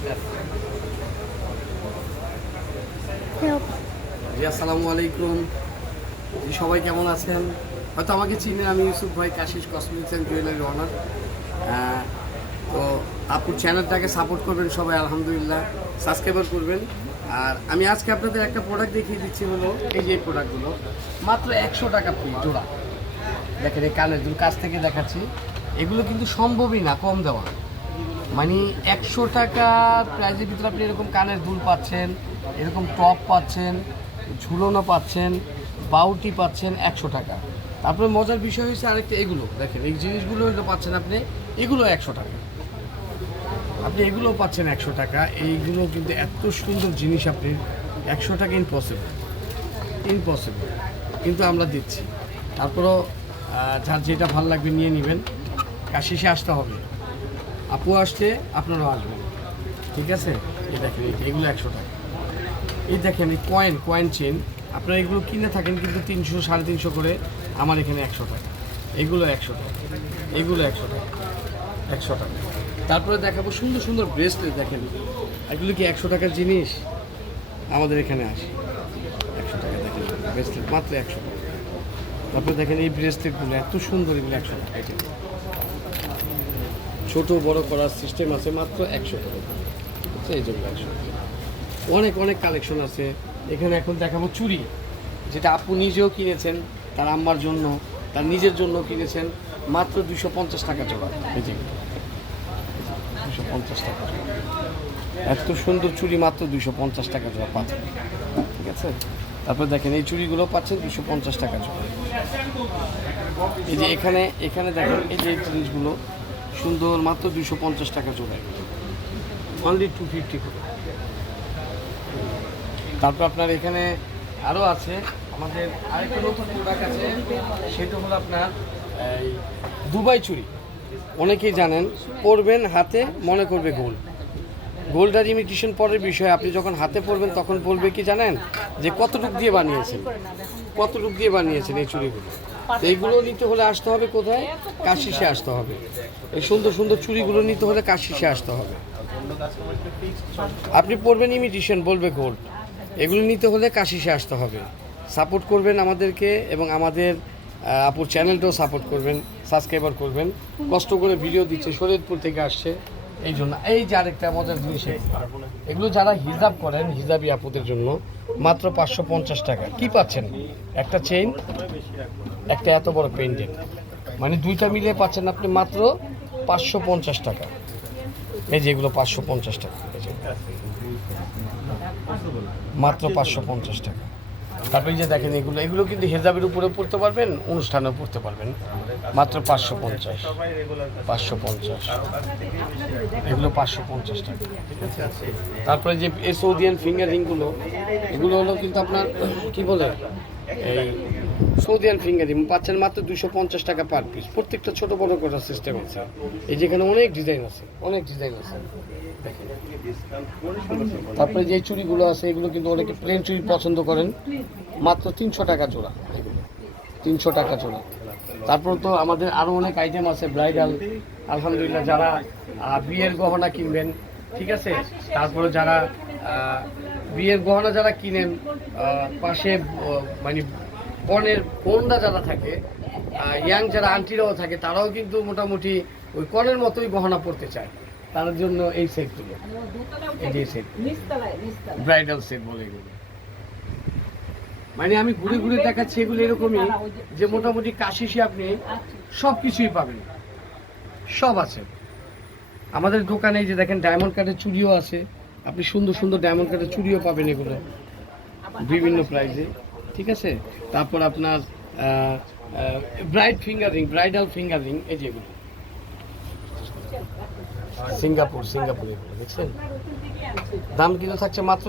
জি, আসসালামু আলাইকুম। সবাই কেমন আছেন? হয়তো আমাকে চিনেন আমি ইউসুফ ভাই, Kashish cosmetics and jewellery owner তো আপুর চ্যানেলটাকে সাপোর্ট করবেন সবাই, আলহামদুলিল্লাহ। সাবস্ক্রাইবার করবেন। আর আমি আজকে আপনাদের একটা প্রোডাক্ট দেখিয়ে দিচ্ছি হলো, এই যে প্রোডাক্টগুলো মাত্র একশো টাকা ফ্রি জোড়া। দেখেন এই কানের দুল, কাছ থেকে দেখাচ্ছি। এগুলো কিন্তু সম্ভবই না, কম দেওয়া। মানে একশো টাকা প্রাইজের ভিতরে আপনি এরকম কানের দুল পাচ্ছেন, এরকম টপ পাচ্ছেন ঝুলনো পাচ্ছেন বাউটি পাচ্ছেন একশো টাকা। তারপরে মজার বিষয় হয়েছে আরেকটা এগুলো। দেখেন, এই জিনিসগুলো হয়তো পাচ্ছেন আপনি, এগুলো একশো টাকা। আপনি এগুলো পাচ্ছেন একশো টাকা। এইগুলো কিন্তু এত সুন্দর জিনিস আপনি, একশো টাকা ইম্পসিবল ইম্পসিবল কিন্তু আমরা দিচ্ছি। তারপরও যার যেটা ভালো লাগবে নিয়ে নেবেন। কাশিসে আসতে হবে। আপু আসলে আপনারাও আসবেন। ঠিক আছে? এই দেখেন এগুলো একশো টাকা। এই দেখেন, এই কয়েন কয়েন চেন আপনারা এগুলো কিনে থাকেন কিন্তু তিনশো, সাড়ে তিনশো করে। আমার এখানে একশো টাকা। এগুলো একশো টাকা। এগুলো একশো টাকা। একশো টাকা। তারপরে দেখাবো সুন্দর সুন্দর ব্রেসলেট দেখেন। এগুলো কি একশো টাকার জিনিস? আমাদের এখানে আসে। একশো টাকা দেখেন ব্রেসলেট মাত্র একশো টাকা। তারপরে দেখেন এই ব্রেসলেটগুলো এত সুন্দর এগুলো একশো টাকা। ছোট বড় করার সিস্টেম আছে মাত্র একশো টাকা এই জন্য একশো অনেক অনেক কালেকশন আছে। এখানে এখন দেখাবো চুরি। যেটা আপু নিজেও কিনেছেন, তার আম্মার জন্য, তার নিজের জন্য কিনেছেন, মাত্র দুশো পঞ্চাশ টাকা জোড়া। এই যে, দুশো পঞ্চাশ টাকা এত সুন্দর চুরি, মাত্র দুশো পঞ্চাশ টাকা জোড়া পাচ্ছেন। ঠিক আছে? তারপর দেখেন, এই চুড়িগুলো পাচ্ছেন দুশো পঞ্চাশ টাকা জোড়া। এই যে এখানে এখানে দেখেন, এই যে জিনিসগুলো সুন্দর, মাত্র দুশো পঞ্চাশ টাকা জোড়ায় অনলি টু ফিফটি তারপর আপনার এখানে আরও আছে, আমাদের আরেকটা নতুন প্রোডাক্ট আছে, সেটা হলো আপনার দুবাই চুরি। অনেকেই জানেন, পরবেন হাতে, মনে করবে গোল। গোল্ড আর ইমিটেশন পরের বিষয়, আপনি যখন হাতে পরবেন, তখন বলবে কি জানেন? যে কতটুক দিয়ে বানিয়েছেন? কতটুক দিয়ে বানিয়েছেন এই চুড়িগুলো তো এইগুলো নিতে হলে আসতে হবে কোথায়? কাশিসে আসতে হবে। এই সুন্দর সুন্দর চুড়িগুলো নিতে হলে কাশিসে আসতে হবে। আপনি পড়বেন ইমিটেশন বলবে গোল্ড এগুলো নিতে হলে কাশিসে আসতে হবে। সাপোর্ট করবেন আমাদেরকে এবং আমাদের আপুর চ্যানেলটাও সাপোর্ট করবেন সাবস্ক্রাইবার করবেন। কষ্ট করে ভিডিও দিচ্ছে শরীরপুর থেকে আসছে। এই জন্য এই যে আরেকটা মজার জিনিস। এগুলো যারা হিজাব করেন হিজাবি আপুদের জন্য মাত্র পাঁচশো পঞ্চাশ টাকা। কি পাচ্ছেন? একটা চেইন একটা এত বড় পেন্ডেন্ট মানে দুইটা মিলিয়ে পাচ্ছেন আপনি মাত্র পাঁচশো পঞ্চাশ টাকা। এই যে এগুলো পাঁচশো পঞ্চাশ টাকা। মাত্র পাঁচশো পঞ্চাশ টাকা। তারপরে যে দেখেন এগুলো এগুলো কিন্তু হেজাবের উপরে পড়তে পারবেন, অনুষ্ঠানেও পড়তে পারবেন। মাত্র পাঁচশো পঞ্চাশ। পাঁচশো পঞ্চাশ। এগুলো পাঁচশো পঞ্চাশ টাকা। তারপরে যে এসৌদিয়ান সৌদিয়ান ফিঙ্গার রিংগুলো এগুলো হলো কিন্তু আপনার, কী বলে এই সৌদিয়ান ফিঙ্গারিং পাচ্ছেন মাত্র দুশো পঞ্চাশ টাকা পার পিস প্রত্যেকটা ছোট বড় করার সিস্টেম আছে। এই যেখানে অনেক ডিজাইন আছে, অনেক ডিজাইন আছে। তারপরে যে চুড়িগুলো আছে, এগুলো কিন্তু অনেকে প্লেন চুড়ি পছন্দ করেন। মাত্র তিনশো টাকা জোড়া তিনশো টাকা জোড়া। তারপর তো আমাদের আরও অনেক আইটেম আছে ব্রাইডাল আলহামদুলিল্লাহ, যারা বিয়ের গহনা কিনবেন ঠিক আছে? তারপরে যারা বিয়ের গহনা যারা কিনেন পাশে মানে কনের বোনরা যারা থাকে ইয়াং যারা আন্টিরাও থাকে, তারাও কিন্তু মোটামুটি ওই কনের মতোই গহনা পড়তে চায়। তার জন্য এই সেটগুলো। ব্রাইডাল সেট বলে এগুলো। মানে আমি ঘুরে ঘুরে দেখাচ্ছি এগুলো এরকমই, যে মোটামুটি কাশিসে আপনি সব কিছুই পাবেন। সব আছে। আমাদের দোকানে যে দেখেন ডায়মন্ড কাঠের চুড়িও আছে। আপনি সুন্দর সুন্দর ডায়মন্ড কাঠের চুড়িও পাবেন এগুলো। বিভিন্ন প্রাইজে ঠিক আছে? তারপর আপনার ব্রাইড ফিঙ্গারিং ব্রাইডাল ফিঙ্গারিং এই যেগুলো সিঙ্গাপুর সিঙ্গাপুর দেখছেন? দাম কিন্তু থাকছে মাত্র